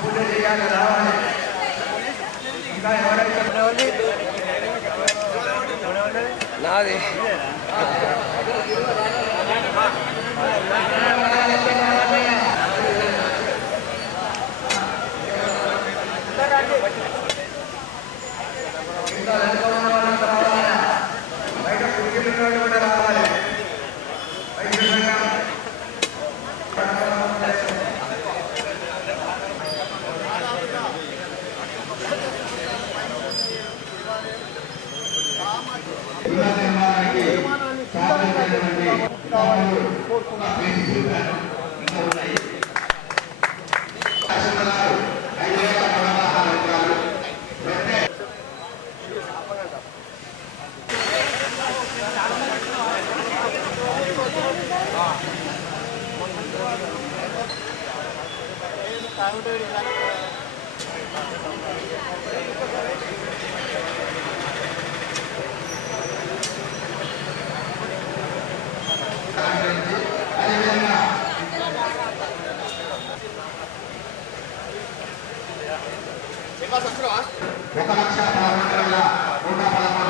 పూజ చేయాలి రావాలి. ఇంకా ఎవరైతే నాది బయట కుడికి కూడా రావాలి.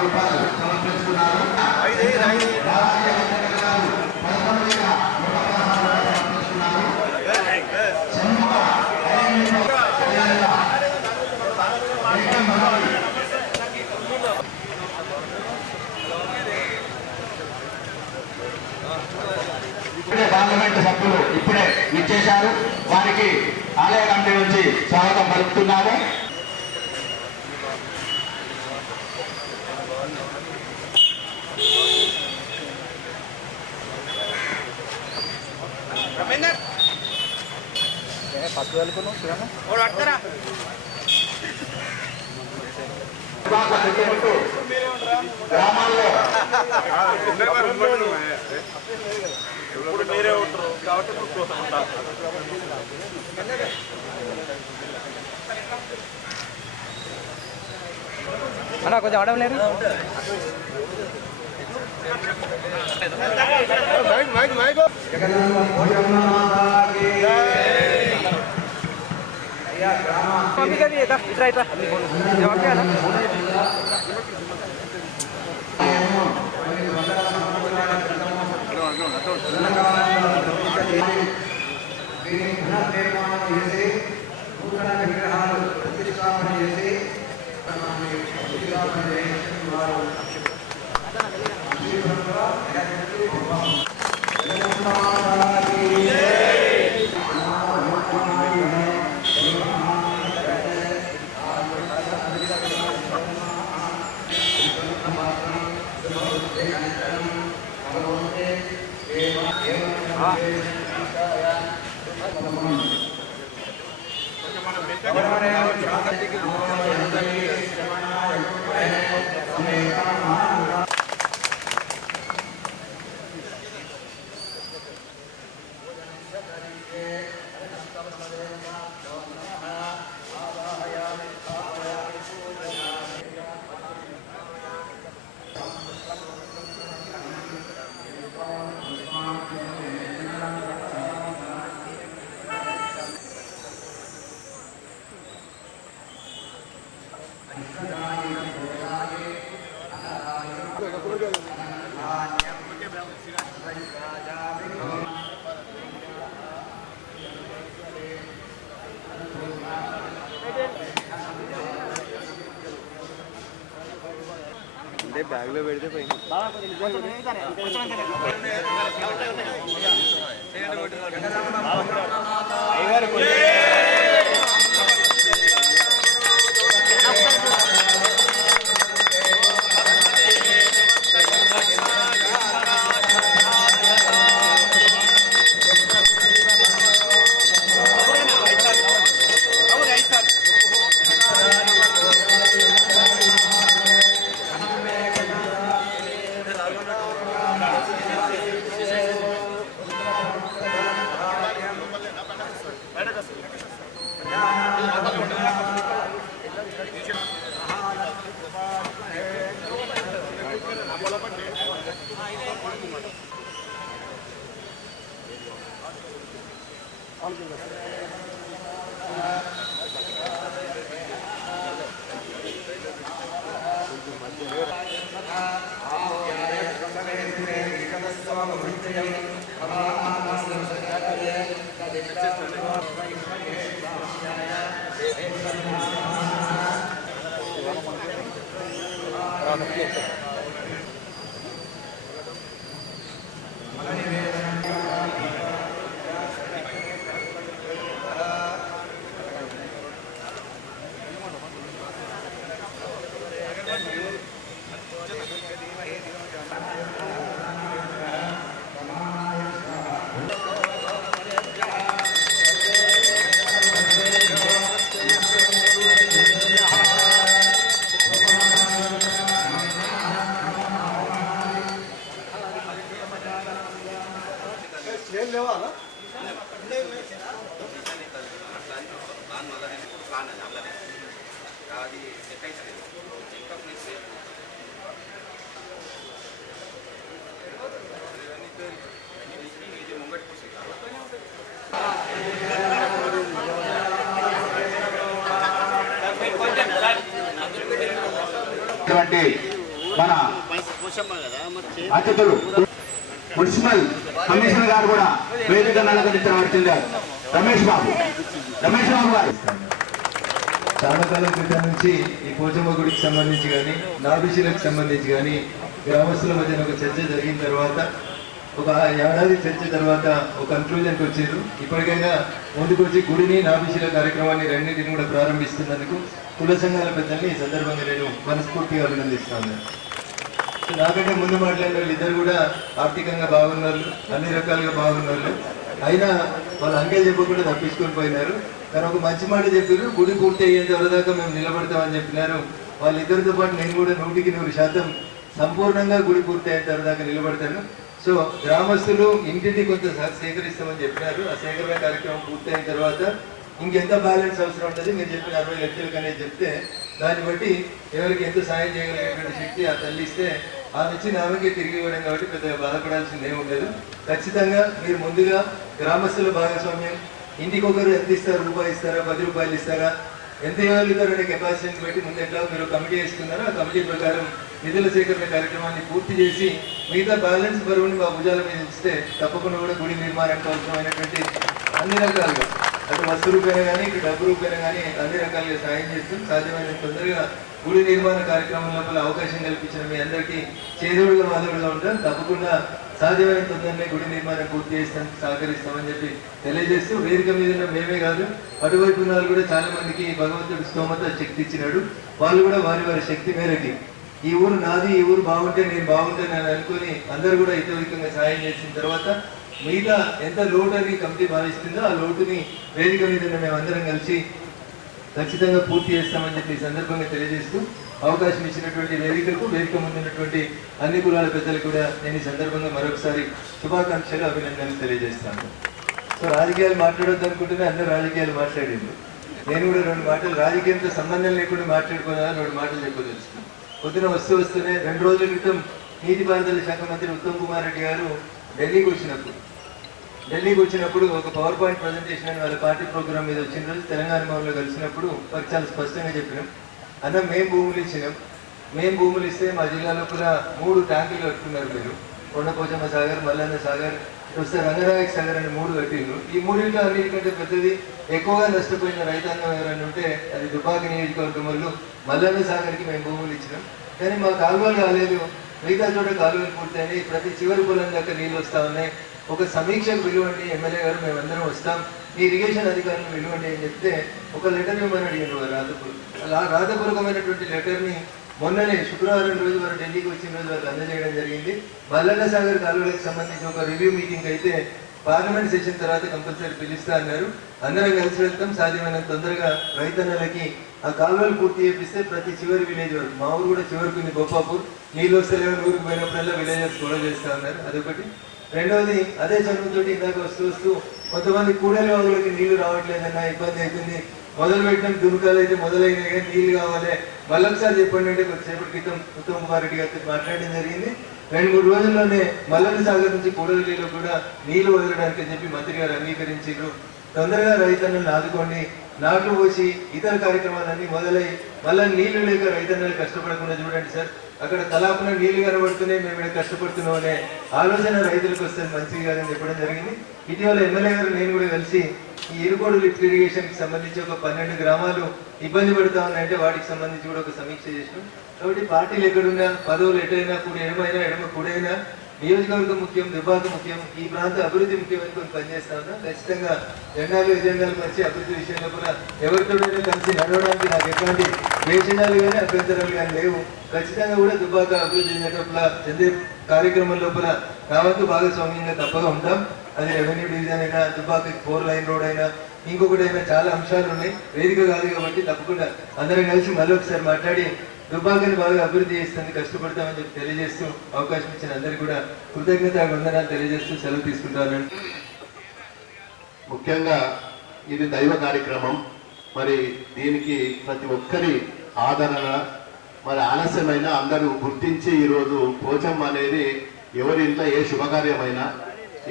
రూపాయలు సమర్పిస్తున్నారు. ఇప్పుడే పార్లమెంటు సభ్యులు ఇప్పుడే విచ్చేశారు. వారికి ఆలయ కమిటీ నుంచి స్వాగతం పలుకుతున్నాము. గ్రామాల్లో మీరే ఉంటారు కాబట్టి అన్నా కొంచెం ఆడడం లేదు. పునర్నిర్మాణం చేసి నూతన విగ్రహాలు ప్రతిష్టాపన చేసి ప్రతిష్టాపన చేసిన వారు బ్యాగ్ లో పెడితే పోయింది. మన అతిథులు మున్సిపల్ కమిషనర్ గారు కూడా వేదిక నలకరించవలసింది రమేష్ బాబు గారు. చాలా కాలం క్రితం నుంచి ఈ పోచమ్మ గుడికి సంబంధించి కానీ నాభిషులకు సంబంధించి కానీ గ్రామస్తుల మధ్యన ఒక చర్చ జరిగిన తర్వాత ఒక ఏడాది చర్చ తర్వాత ఒక కన్క్లూజన్కి వచ్చారు. ఇప్పటికైనా ముందుకొచ్చి గుడిని నాభిషుల కార్యక్రమాన్ని రెండింటిని కూడా ప్రారంభిస్తున్నందుకు కుల సంఘాల పెద్దల్ని ఈ సందర్భంగా నేను మనస్ఫూర్తిగా అభినందిస్తాను. నాకంటే ముందు మాట్లాడిన వాళ్ళు ఇద్దరు కూడా ఆర్థికంగా బాగున్నారు, అన్ని రకాలుగా బాగున్నారు. అయినా వాళ్ళు అంకెలు చెప్పకుండా తప్పించుకొని పోయినారు. కానీ ఒక మంచి మాట చెప్పారు, గుడి పూర్తి అయ్యేంత వరదాకా మేము నిలబడతామని చెప్పినారు. వాళ్ళిద్దరితో పాటు నేను కూడా 100% సంపూర్ణంగా గుడి పూర్తి అయిన వరదాకా నిలబడతాను. సో గ్రామస్తులు ఇంటింటి కొంత సేకరిస్తామని చెప్పినారు. ఆ సేకరణ కార్యక్రమం పూర్తి అయిన తర్వాత ఇంకెంత బ్యాలెన్స్ అవసరం ఉంటుంది, మీరు చెప్పిన 60 లక్షలకు అనేది చెప్తే దాన్ని బట్టి ఎవరికి ఎంత సాయం చేయగలిగేటువంటి శక్తి ఆ తల్లి ఇస్తే ఆ నుంచి ఆమెకి తిరిగి ఇవ్వడం కాబట్టి పెద్దగా బాధపడాల్సింది ఏమి ఉండదు. ఖచ్చితంగా మీరు ముందుగా గ్రామస్తుల భాగస్వామ్యం, ఇంటికి ఒకరు ఎంత ఇస్తారు, రూపాయి ఇస్తారా, 10 రూపాయలు ఇస్తారా, ఎంత ఇవ్వగలుగుతారు అనే కెపాసిటీని బట్టి ముందు ఎట్లా మీరు కమిటీ వేసుకున్నారో ఆ కమిటీ ప్రకారం నిధుల సేకరణ కార్యక్రమాన్ని పూర్తి చేసి మిగతా బ్యాలెన్స్ బరువుని మా భుజాల మీద ఇస్తే తప్పకుండా కూడా గుడి నిర్మాణానికి అవసరమైనటువంటి అన్ని రకాలుగా అటు వస్తు రూపాయన కానీ ఇటు డబ్బు రూపాయన కానీ అన్ని రకాలుగా సాయం చేస్తూ సాధ్యమైన తొందరగా గుడి నిర్మాణ కార్యక్రమం లోపల అవకాశం కల్పించిన మీ అందరికీ చేదోడుగా మాధవుడుగా ఉంటాం. తప్పకుండా సాధ్యమైన తొందరనే గుడి నిర్మాణం పూర్తి చేస్తానికి సహకరిస్తామని చెప్పి తెలియజేస్తూ వేదిక మీద మేమే కాదు అటువైపు వాళ్ళు కూడా చాలా మందికి భగవంతుడు స్తోమత శక్తి ఇచ్చినాడు. వాళ్ళు కూడా వారి వారి శక్తి మేరకి ఈ ఊరు నాది, ఈ ఊరు బాగుంటే నేను బాగుంటానని అనుకుని అందరూ కూడా ఇతోధికంగా సాయం చేసిన తర్వాత మిగతా ఎంత లోటు అని కమిటీ భావిస్తుందో ఆ లోటుని వేదిక మీద మేమందరం కలిసి ఖచ్చితంగా పూర్తి చేస్తామని చెప్పి ఈ సందర్భంగా తెలియజేస్తూ అవకాశం ఇచ్చినటువంటి వేదికకు వేదిక ముందున్నటువంటి అన్ని కులాల పెద్దలు కూడా నేను ఈ సందర్భంగా మరొకసారి శుభాకాంక్షలు అభినందనలు తెలియజేస్తాను. సో రాజకీయాలు మాట్లాడొద్దు అనుకుంటేనే అందరూ రాజకీయాలు మాట్లాడింది. నేను కూడా 2 మాటలు రాజకీయంతో సంబంధం లేకుండా మాట్లాడుకోవాలని 2 మాటలు చెప్పదలుచుకున్నాను. పొద్దున వస్తూనే 2 రోజుల క్రితం నీటిపారుదల శాఖ మంత్రి ఉత్తమ్ కుమార్ రెడ్డి గారు ఢిల్లీకి వచ్చినప్పుడు ఒక పవర్ పాయింట్ ప్రజెంటేషన్ అని వాళ్ళ పార్టీ ప్రోగ్రామ్ మీద వచ్చిన రోజు తెలంగాణ భవన్లో కలిసినప్పుడు వారికి చాలా స్పష్టంగా చెప్పినాం, అన్న మేము భూములు ఇస్తే మా జిల్లాలో కూడా 3 ట్యాంకులు కట్టుకున్నారు. మీరు కొండపోచమ్మ సాగర్, మల్లన్న సాగర్, వస్తే రంగనాయక సాగర్ అని 3 కట్టిండ్రు. ఈ 3 అన్నిటికంటే పెద్దది ఎక్కువగా నష్టపోయిన రైతాంగం ఎవరైనా ఉంటే అది దుబ్బాక నియోజకవర్గం వాళ్ళు మల్లన్న సాగర్కి మేము భూములు ఇచ్చినాం. కానీ మా కాలువలు కాలేదు, మిగతా చోట కాలువలు పూర్తయినాయి, ప్రతి చివరి పొలం దాకా నీళ్ళు వస్తూ ఉన్నాయి. ఒక సమీక్షకు పిలువండి, ఎమ్మెల్యే గారు మేమందరం వస్తాం, ఈ ఇరిగేషన్ అధికారులను పిలువండి అని చెప్తే ఒక లెటర్ ఇవ్వమని అడిగారు రాతపూర్వకమైనటువంటి లెటర్ని మొన్ననే శుక్రవారం రోజు వారు ఢిల్లీకి వచ్చిన రోజు వారికి అందజేయడం జరిగింది. మల్లన్న సాగర్ కాలువలకు సంబంధించి ఒక రివ్యూ మీటింగ్ అయితే పార్లమెంట్ సెషన్ తర్వాత కంపల్సరీ పిలుస్తా అన్నారు. అందరం కలిసి వెళ్తాం. సాధ్యమైన తొందరగా రైతన్నలకి ఆ కాలువలు పూర్తి చేపిస్తే ప్రతి చివరి విలేజ్ వరకు, మా ఊరు కూడా చివరికి ఉంది గొప్పాపూర్, నీళ్ళు వస్తలేవు, ఊరికి పోయినప్పుడల్లా విలేజర్స్ గొడవ చేస్తా ఉన్నారు. అదొకటి. రెండవది అదే చదువుతోటి ఇందాక వస్తూ కొంతమంది కూడలి వాగులకి నీళ్లు రావట్లేదన్న ఇబ్బంది అవుతుంది, మొదలు పెట్టిన దుర్గాలు అయితే మొదలైనాయి కానీ నీళ్లు కావాలి, మళ్ళొకసారి చెప్పండి అంటే కొద్దిసేపటి క్రితం ఉత్తమ్ కుమార్ రెడ్డి గారితో మాట్లాడడం జరిగింది. 2-3 రోజుల్లోనే మల్లన్న సాగర్ నుంచి కూడలిలో కూడా నీళ్లు వదలడానికి అని చెప్పి మంత్రి గారు అంగీకరించారు. తొందరగా రైతన్నలను ఆదుకోండి. నాట్లు పోసి ఇతర కార్యక్రమాలన్నీ మొదలై మళ్ళీ నీళ్లు లేక రైతన్నలు కష్టపడకుండా చూడండి సార్. అక్కడ తలాపున నీళ్లు కనబడుతున్నాయి, మేము ఇక్కడ కష్టపడుతున్నాం అనే ఆలోచన రైతులకు వస్తే మంచిది కాదని చెప్పడం జరిగింది. ఇటీవల ఎమ్మెల్యే గారు నేను కూడా కలిసి ఈ ఇరుకోడు లిఫ్ట్ ఇరిగేషన్ కి సంబంధించి ఒక 12 గ్రామాలు ఇబ్బంది పడుతా ఉన్నాయంటే వాటికి సంబంధించి కూడా ఒక సమీక్ష చేసినాం. కాబట్టి పార్టీలు ఎక్కడున్నా, పదవులు ఎటైనా, కుడి ఎడమైనా, ఎడమ కుడైనా, నియోజకవర్గం ముఖ్యం, దుబ్బాక ముఖ్యం, ఈ ప్రాంత అభివృద్ధి ముఖ్యమని కొన్ని పనిచేస్తా ఉన్నా. ఖచ్చితంగా ఎజెండాలు మంచి అభివృద్ధి విషయంలో కూడా ఎవరితోనైనా కలిసి నడవడానికి నాకు ఎటువంటి వేషణాలు కానీ అభ్యంతరాలు కానీ లేవు. ఖచ్చితంగా కూడా దుబ్బాక అభివృద్ధి చెందే కార్యక్రమం లోపల నా వంతు భాగస్వామ్యంగా తప్పగా ఉంటాం. అది రెవెన్యూ డివిజన్ అయినా, దుబ్బాక 4 లైన్ రోడ్ అయినా, ఇంకొకటైనా చాలా అంశాలు ఉన్నాయి. వేదిక కాదు కాబట్టి తప్పకుండా అందరం కలిసి మళ్ళీ ఒకసారి మాట్లాడి దుబ్బాకని బాగా అభివృద్ధి చేస్తుంది కష్టపడతామని చెప్పి తెలియజేస్తూ అవకాశం ఇచ్చిన అందరికీ కూడా కృతజ్ఞత వందనాలు తెలియజేస్తూ సెలవు తీసుకుంటానండి. ముఖ్యంగా ఇది దైవ కార్యక్రమం. మరి దీనికి ప్రతి ఒక్కరి ఆదరణ, మరి ఆలస్యమైన అందరూ గుర్తించి ఈరోజు పోచమ్మ అనేది ఎవరి ఇంట్లో ఏ శుభకార్యమైనా,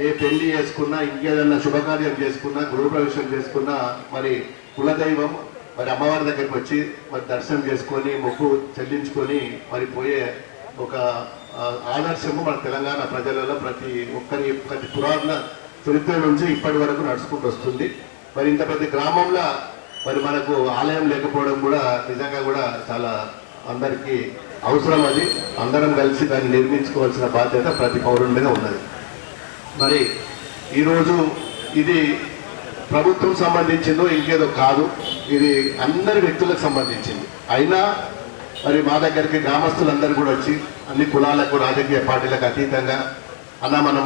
ఏ పెళ్లి చేసుకున్నా, ఇంకేదన్నా శుభకార్యం చేసుకున్నా, గృహప్రవేశం చేసుకున్నా మరి కులదైవం మరి అమ్మవారి దగ్గరికి వచ్చి మరి దర్శనం చేసుకొని మొక్కు చెల్లించుకొని మరి పోయే ఒక ఆదర్శము మన తెలంగాణ ప్రజలలో ప్రతి పురాతన చరిత్ర నుంచి ఇప్పటి వరకు నడుచుకుంటూ వస్తుంది. మరి ఇంత ప్రతి గ్రామంలో మరి మనకు ఆలయం లేకపోవడం కూడా నిజంగా కూడా చాలా అందరికీ అవసరం. అది అందరం కలిసి దాన్ని నిర్మించుకోవాల్సిన బాధ్యత ప్రతి పౌరుడి మీద ఉన్నది. మరి ఈరోజు ఇది ప్రభుత్వం సంబంధించిందో ఇంకేదో కాదు, ఇది అందరి వ్యక్తులకు సంబంధించింది. అయినా మరి మా దగ్గరికి గ్రామస్తులందరూ కూడా వచ్చి అన్ని కులాలకు, రాజకీయ పార్టీలకు అతీతంగా అన్న మనం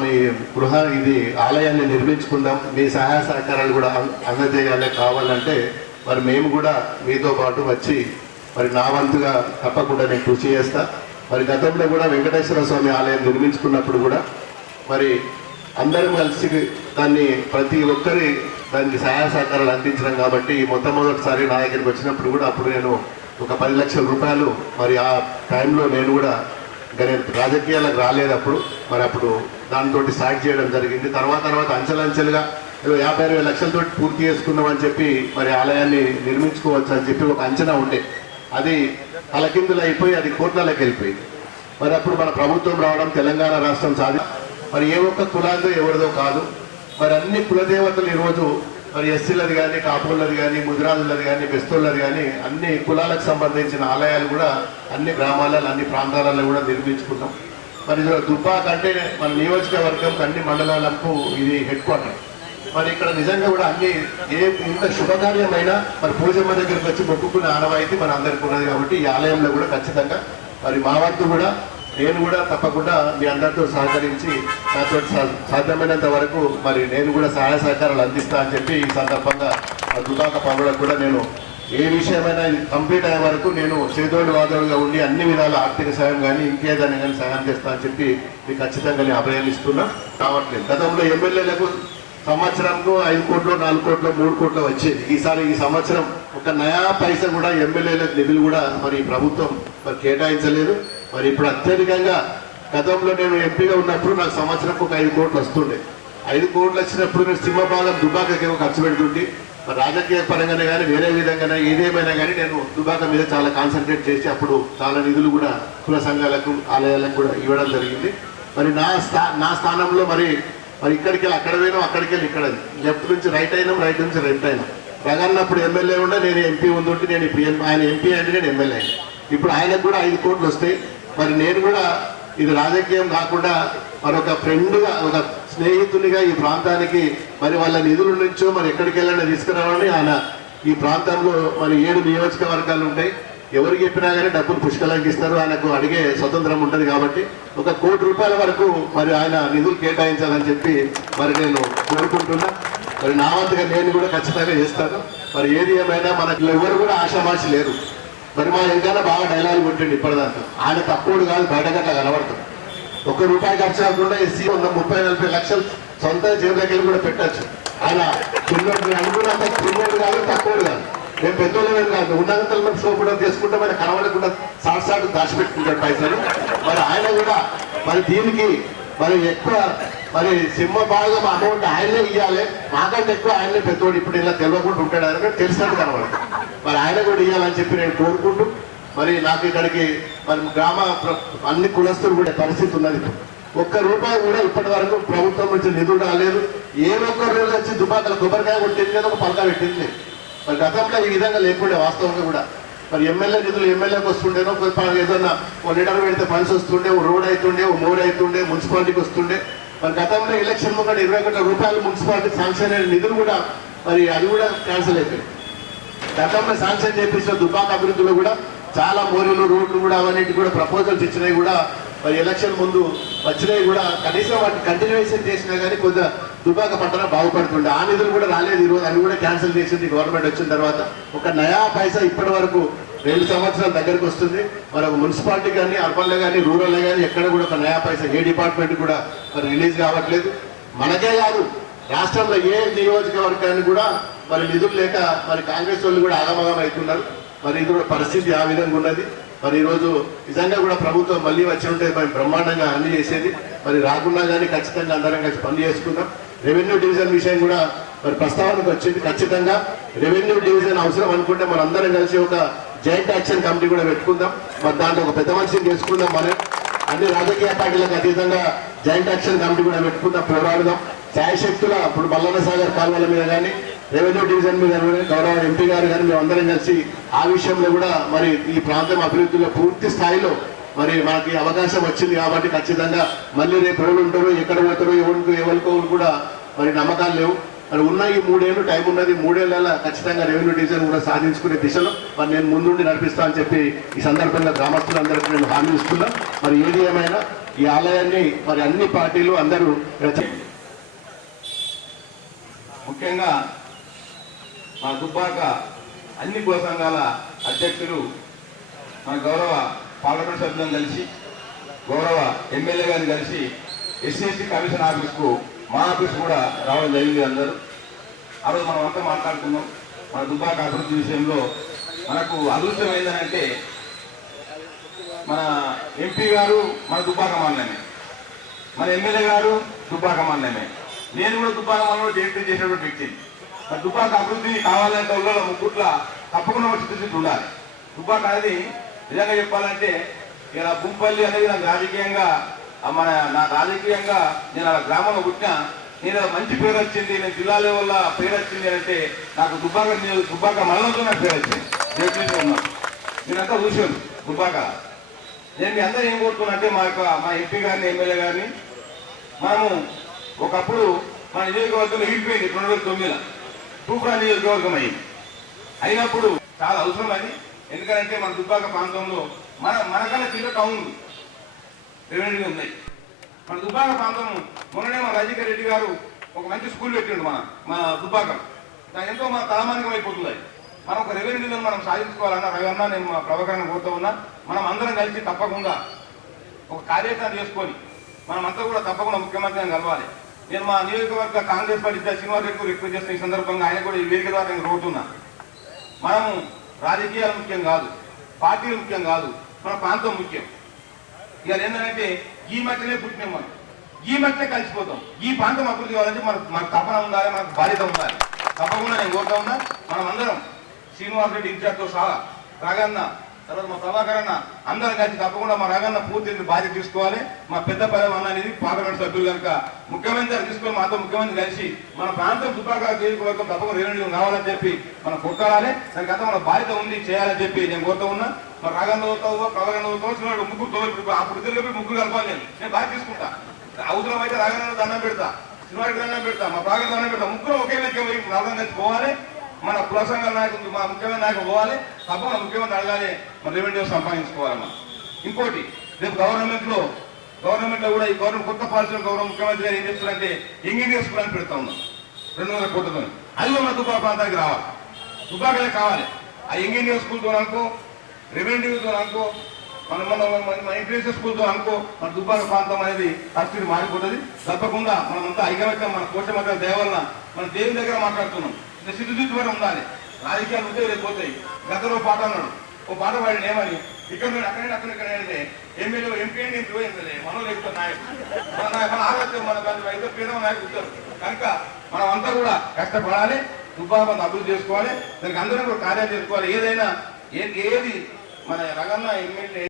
ఇది ఆలయాన్ని నిర్మించుకుందాం, మీ సహాయ సహకారాలు కూడా అందజేయాలి కావాలంటే మరి మేము కూడా మీతో పాటు వచ్చి మరి నా వంతుగా తప్పకుండా నేను కృషి చేస్తా. మరి గతంలో కూడా వెంకటేశ్వర స్వామి ఆలయం నిర్మించుకున్నప్పుడు కూడా మరి అందరం కలిసి దాన్ని ప్రతి ఒక్కరి దానికి సహాయ సహకారాలు అందించడం కాబట్టి మొట్టమొదటిసారి నా దగ్గరికి వచ్చినప్పుడు కూడా అప్పుడు నేను ఒక 10 లక్షల రూపాయలు మరి ఆ టైంలో నేను కూడా ఇంకా నేను రాజకీయాలకు రాలేదు అప్పుడు, మరి అప్పుడు దాంతో స్టార్ట్ చేయడం జరిగింది. తర్వాత అంచెలంచెలుగా 50-60 లక్షలతో పూర్తి చేసుకున్నామని చెప్పి మరి ఆలయాన్ని నిర్మించుకోవచ్చు అని చెప్పి ఒక అంచనా ఉండే. అది తలకిందులు అయిపోయి అది కోట్లలోకి వెళ్ళిపోయింది. మరి అప్పుడు మన ప్రభుత్వం రావడం, తెలంగాణ రాష్ట్రం మరి ఏ ఒక్క కులాందో ఎవరిదో కాదు, మరి అన్ని కులదేవతలు ఈరోజు మరి ఎస్సీలది కానీ, కాపులది కానీ, ముదిరాజులది కానీ, బెస్తోళ్ళది కానీ అన్ని కులాలకు సంబంధించిన ఆలయాలు కూడా అన్ని గ్రామాలలో, అన్ని ప్రాంతాలలో కూడా నిర్మించుకున్నాం. మరి దుబ్బాక అంటే మన నియోజకవర్గం అన్ని మండలాలకు ఇది హెడ్ క్వార్టర్. మరి ఇక్కడ నిజంగా కూడా అన్ని ఇంత శుభకార్యమైనా మరి పూజమ్మ దగ్గరికి వచ్చి మొక్కుకునే ఆనవాయితీ మన అందరికీ ఉన్నది. కాబట్టి ఈ ఆలయంలో కూడా ఖచ్చితంగా మరి మా వంతు కూడా నేను కూడా తప్పకుండా మీ అందరితో సహకరించి నాతో సాధ్యమైనంత వరకు మరి నేను కూడా సహాయ సహకారాలు అందిస్తా అని చెప్పి ఈ సందర్భంగా దుబ్బాక పనులకు కూడా నేను ఏ విషయమైనా కంప్లీట్ అయ్యే వరకు నేను చేదోడు వాదోడుగా ఉండి అన్ని విధాల ఆర్థిక సాయం కానీ ఇంకేదైనా కానీ సహాయం చేస్తా అని చెప్పి మీకు ఖచ్చితంగా నేను అభయం ఇస్తున్నా. రావట్లేదు. గతంలో ఎమ్మెల్యేలకు సంవత్సరంకు 5 కోట్లు, 4 కోట్లు, 3 కోట్లు వచ్చేది. ఈ సంవత్సరం ఒక నయా పైసా కూడా ఎమ్మెల్యేలకు నిధులు కూడా మరి ప్రభుత్వం మరి కేటాయించలేదు. మరి ఇప్పుడు అత్యధికంగా గతంలో నేను ఎంపీగా ఉన్నప్పుడు నాకు సంవత్సరంకు ఒక 5 కోట్లు వస్తుండే. 5 కోట్లు వచ్చినప్పుడు నేను సింహభాగం దుబ్బాకకేమో ఖర్చు పెడుతుంటే మరి రాజకీయ పరంగానే కానీ వేరే విధంగానే ఏదేమైనా కానీ నేను దుబ్బాక మీద చాలా కాన్సన్ట్రేట్ చేసి అప్పుడు చాలా నిధులు కూడా కుల సంఘాలకు, ఆలయాలకు కూడా ఇవ్వడం జరిగింది. మరి నా స్థానంలో మరి ఇక్కడికి వెళ్ళి అక్కడ పోయినాం, అక్కడికి వెళ్ళి ఇక్కడ లెఫ్ట్ నుంచి రైట్ అయినాం, రైట్ నుంచి లెఫ్ట్ అయినాం. రగన్నప్పుడు ఎమ్మెల్యే ఉండే, నేను ఎంపీ ఉంటుంటే నేను ఇప్పుడు ఆయన ఎంపీ అంటే నేను ఎమ్మెల్యే అయినా. ఇప్పుడు ఆయనకు కూడా 5 కోట్లు వస్తాయి. మరి నేను కూడా ఇది రాజకీయం కాకుండా మరొక ఫ్రెండ్గా, ఒక స్నేహితునిగా ఈ ప్రాంతానికి మరి వాళ్ళ నిధుల నుంచో మరి ఎక్కడికి వెళ్ళినా తీసుకురావాలని ఆయన ఈ ప్రాంతంలో మరి 7 నియోజకవర్గాలు ఉంటాయి. ఎవరికి చెప్పినా కానీ డబ్బులు పుష్కలంగా ఇస్తారు, ఆయనకు అడిగే స్వతంత్రం ఉంటుంది. కాబట్టి 1 కోటి రూపాయల వరకు మరి ఆయన నిధులు కేటాయించాలని చెప్పి మరి నేను కోరుకుంటున్నా. మరి నా వంతుగా నేను కూడా ఖచ్చితంగా చేస్తాను. మరి ఏది ఏమైనా మనకు ఎవరు కూడా ఆశామాషి లేరు. మరి మా ఎంకైనా బాగా డైలాగ్ కొట్టిండు ఇప్పటిదాకా. ఆయన తక్కువడు కాదు, బయటగట్లా కనబడుతుంది. 1 రూపాయి ఖర్చు కాకుండా ఎస్సీ 30-40 లక్షలు సొంత జేబులకెళ్ళి కూడా పెట్టచ్చు. ఆయన చిన్నోడు అనుకున్నంత చిన్నోడు కాదు, తక్కువడు కాదు. మేము పెద్దోళ్ళమే కాదు, ఉన్నంతలో మేము సోపడం చేసుకుంటాం. ఆయన కనబడకుండా సాటు దాచిపెట్టుకుంటాడు పైసలు. మరి ఆయన కూడా మరి దీనికి మరి ఎక్కువ మరి సింహభాగం అమౌంట్ ఆయనే ఇవ్వాలి, మాకంటే ఎక్కువ ఆయనే పెద్దోడు ఇప్పుడు ఇలా తెలియకుండా ఉంటాడు అని తెలిసినట్టు కనబడదు. మరి ఆయన కూడా ఇవ్వాలని చెప్పి నేను కోరుకుంటూ మరి నాకు ఇక్కడికి మరి అన్ని కులస్తులు కూడా పరిస్థితి ఉన్నది. ఒక్క రూపాయి కూడా ఇప్పటి వరకు ప్రభుత్వం నుంచి నిధులు రాలేదు. ఏ ఒక్క రోజు వచ్చి దుబాకల కొబ్బరికాయ కొట్టింది లేదా ఒక పలక పెట్టింది లేదు. మరి గతంలో ఈ విధంగా లేకుండే వాస్తవంగా కూడా. మరి ఎమ్మెల్యే నిధులు ఎమ్మెల్యేకి వస్తుండేనో, ఏదన్నా ఓ లీటర్ పెడితే ఫండ్స్ వస్తుండే, ఓ రోడ్ అవుతుండే, ఓ మోడ్ అవుతుండే, మున్సిపాలిటీకి వస్తుండే. మరి గతంలో ఎలక్షన్ ముందు 20 కోట్ల రూపాయలు మున్సిపాలిటీ శాంక్షన్ అయిన నిధులు కూడా మరి అది కూడా క్యాన్సిల్ అయిపోయింది. గతంలో శాంక్షన్ చేపించిన దుబ్బాక అభివృద్ధిలో కూడా చాలా మోరీలు, రోడ్లు కూడా అవన్నిటి కూడా ప్రపోజల్స్ ఇచ్చినాయి కూడా మరి ఎలక్షన్ ముందు వచ్చినాయి కూడా. కనీసం వాటిని కంటిన్యూషన్ చేసినా కానీ కొద్దిగా దుబ్బాక పట్టణం బాగుపడుతుండే. ఆ నిధులు కూడా రాలేదు ఈరోజు, అవి కూడా క్యాన్సిల్ చేసింది గవర్నమెంట్ వచ్చిన తర్వాత. ఒక నయా పైసా ఇప్పటి వరకు 2 సంవత్సరాల దగ్గరకు వస్తుంది. మరి ఒక మున్సిపాలిటీ కానీ, అర్బన్లో కానీ, రూరల్లో కానీ ఎక్కడ కూడా ఒక నయా పైసా ఏ డిపార్ట్మెంట్ కూడా మరి రిలీజ్ కావట్లేదు. మనకే కాదు, రాష్ట్రంలో ఏ నియోజకవర్గాన్ని కూడా మరి నిధులు లేక మరి కాంగ్రెస్ వాళ్ళు కూడా ఆగమగం అవుతున్నారు. మరి ఇది కూడా పరిస్థితి ఆ విధంగా ఉన్నది. మరి ఈరోజు నిజంగా కూడా ప్రభుత్వం మళ్ళీ వచ్చి ఉంటే మరి బ్రహ్మాండంగా అన్ని చేసేది. మరి రాకుండా కానీ ఖచ్చితంగా అందరం కలిసి పని చేసుకుందాం. రెవెన్యూ డివిజన్ విషయం కూడా మరి ప్రస్తావనకు వచ్చింది. ఖచ్చితంగా రెవెన్యూ డివిజన్ అవసరం అనుకుంటే మనం అందరం కలిసి ఒక జాయింట్ యాక్షన్ కమిటీ కూడా పెట్టుకుందాం. మరి దాంట్లో ఒక పెద్ద మనిషిని చేసుకుందాం. మనం అన్ని రాజకీయ పార్టీలకు అతీతంగా జాయింట్ యాక్షన్ కమిటీ కూడా పెట్టుకుందాం, పోరాడుదాం. శాయశక్తుల ఇప్పుడు మల్లన్న సాగర్ కాలువల మీద కానీ, రెవెన్యూ డివిజన్ మీద గౌరవ ఎంపీ గారు కానీ మేము అందరం కలిసి ఆ విషయంలో కూడా మరి ఈ ప్రాంతం అభివృద్ధిలో పూర్తి స్థాయిలో మరి మనకి అవకాశం వచ్చింది కాబట్టి ఖచ్చితంగా మళ్ళీ రేపు ఎవరు ఉంటారో, ఎక్కడ పోతారో, ఎవరికో కూడా మరి నమ్మకాలు లేవు. మరి ఉన్న ఈ 3 ఏళ్ళు టైం ఉన్నది. 3 ఏళ్ళ ఖచ్చితంగా రెవెన్యూ డివిజన్ కూడా సాధించుకునే దిశలో మరి నేను ముందుండి నడిపిస్తా అని చెప్పి ఈ సందర్భంగా గ్రామస్తులందరికీ నేను హామీ ఇస్తున్నా. మరి ఏది ఏమైనా ఈ ఆలయాన్ని మరి అన్ని పార్టీలు అందరూ ముఖ్యంగా మా దుబ్బాక అన్ని కుల సంఘాల అధ్యక్షులు మన గౌరవ పార్లమెంట్ సభ్యులను కలిసి, గౌరవ ఎమ్మెల్యే గారిని కలిసి ఎస్సీ కమిషన్ ఆఫీస్కు, మా ఆఫీస్ కూడా రావడం జరిగింది. అందరూ ఆ రోజు మనం అంతా మాట్లాడుకున్నాం. మన దుబ్బాక అభివృద్ధి విషయంలో మనకు అదృష్టం ఏంటంటే మన ఎంపీ గారు మన దుబ్బాక మండలమే, మన ఎమ్మెల్యే గారు దుబ్బాక మండలమే, నేను కూడా దుబ్బాక మండలంలో జయంతి చేసినటువంటి వ్యక్తిని. మరి దుబ్బాక అభివృద్ధి కావాలంటే ఊళ్ళో ముగ్గుట్ల తప్పకుండా చిత్తశుద్ధి ఉండాలి. దుబ్బాక అనేది నిజంగా చెప్పాలంటే ఇలా గుంపల్లి అనేది నాకు రాజకీయంగా నేను అలా గ్రామంలో పుట్టినా, నేను మంచి పేరు వచ్చింది, నేను జిల్లా లెవెల్లో పేరు వచ్చింది అంటే నాకు దుబ్బాక మండలంతో నాకు పేరు వచ్చింది. జడ్జీలో ఉన్నాను, నేనంతా చూసాను దుబ్బాక. నేను మీ అందరూ ఏం కోరుకున్నా అంటే మా ఎంపీ గారిని, ఎమ్మెల్యే గారిని మనము ఒకప్పుడు మన నియోజకవర్గంలో ఈడిపోయింది 2009లో తూప్రా నియోజకవర్గం అయినప్పుడు చాలా అవసరం అది. ఎందుకంటే మన దుబ్బాక ప్రాంతంలో మనకన్నా చిన్న టౌన్ రెవెన్యూ ఉన్నాయి. మన దుబ్బాక ప్రాంతం మొన్ననే మన రాజశేఖర రెడ్డి గారు ఒక మంచి స్కూల్ పెట్టిండు మన దుబ్బాక. దాని ఎంతో మన తలమానికం అయిపోతుంది. మనం ఒక రెవెన్యూ మనం సాధించుకోవాలన్నా రవన్నా నేను మా ప్రభాకరణ కోరుతూ ఉన్నా. మనం అందరం కలిసి తప్పకుండా ఒక కార్యాచరణ చేసుకొని మనమంతా కూడా తప్పకుండా ముఖ్యమంత్రిని కలవాలి. నేను మా నియోజకవర్గ కాంగ్రెస్ పార్టీ శ్రీనివాస్ రెడ్డి రిక్వెస్ట్ చేసిన ఈ సందర్భంగా ఆయన కూడా ఈ వేదిక ద్వారా నేను కోరుతున్నా. మనము రాజకీయాలు ముఖ్యం కాదు, పార్టీలు ముఖ్యం కాదు, మన ప్రాంతం ముఖ్యం. ఇక ఏంటంటే ఈ మధ్యనే పుట్టినాం, మనం ఈ మధ్యనే కలిసిపోతాం. ఈ ప్రాంతం అభివృద్ధి కావాలంటే మనకు తపన ఉండాలి, మనకు బాధ్యత ఉండాలి. తప్పకుండా నేను కోరుతా ఉన్నా. మనం అందరం శ్రీనివాస్ రెడ్డి ఇన్ఛార్జ్తో సహా, రాగన్న, తర్వాత మా ప్రభాకర్ అన్న అందరం కలిసి తప్పకుండా మా రాగన్న పూర్తి బాధ్యత తీసుకోవాలి. మా పెద్ద పదవి అన్న అనేది పార్లమెంట్ సభ్యులు కనుక ముఖ్యమంత్రి తీసుకొని మాతో ముఖ్యమంత్రి కలిసి మన ప్రాంతం దుబ్బాక నియోజకవర్గం తప్పకుండా రెవెన్యూ కావాలని చెప్పి మనం కొట్టాలి. దానికంతా మన బాధ్యత ఉంది, చేయాలని చెప్పి నేను కోరుతూ ఉన్నా. మరి రాగన్న అవుతావో ప్రభాకరణ అవుతావు ముగ్గురు అప్పుడు ఇద్దరు ముగ్గురు కలపాలి. నేను బాధ్యత తీసుకుంటా. అవసరం అయితే రాగన్న దండం పెడతా, శ్రీనివాస్ దండం పెడతా, మా ప్రభాకర్ దండం పెడతా. ముగ్గురు ఒకే లెక్క నలభై కలిసి పోవాలి. మన కుల సంఘాల నాయకులు, మా ముఖ్యమైన నాయకులు పోవాలి. తప్పకుండా ముఖ్యమంత్రి అడగాలి, మన రెవెన్యూ సంపాదించుకోవాలి. మనం ఇంకోటి రేపు గవర్నమెంట్ లో కూడా ఈ గవర్నమెంట్ కొత్త పాలసీలో గౌరవ ముఖ్యమంత్రి గారు ఏం చేస్తారంటే ఇంజనీర్ స్కూల్ అని పెడతా ఉన్నాం 200 కోట్లతో. అది మన దుబ్బాక ప్రాంతానికి రావాలి, దుబ్బాకలే కావాలి. ఆ ఇంజనీర్ స్కూల్తో అనుకో, రెవెన్యూతో అనుకో, మన ఇంటర్నేషనల్ స్కూల్తో అనుకో, మన దుబ్బాక ప్రాంతం అనేది పరిస్థితి మారిపోతుంది. తప్పకుండా మనమంతా ఐకమత్యం, మన కోశమంత్రి దేవలన మన దేవుని దగ్గర మాట్లాడుతున్నాం. సిద్ధుద్వారం ఉండాలి. రాజకీయాలు ఉంటే రేపు పోతాయి. గతంలో పాట అన్నాడు, ఓ పాట పాడిన ఏమని, ఇక్కడ నుండి అక్కడ అంటే ఎమ్మెల్యే ఎంపీ అని నేను పోయింది మనం లేకపోతే నాయకుడు మన ఆరోగ్యం మన అయితే పేద నాయకుడు ఉంటారు. కనుక మనం అంతా కూడా కష్టపడాలి, దుబ్బాకను అభివృద్ధి చేసుకోవాలి, దానికి అందరం కూడా కార్యాలు చేసుకోవాలి. ఏదైనా ఏది మన రంగన్న ఎమ్మెల్యే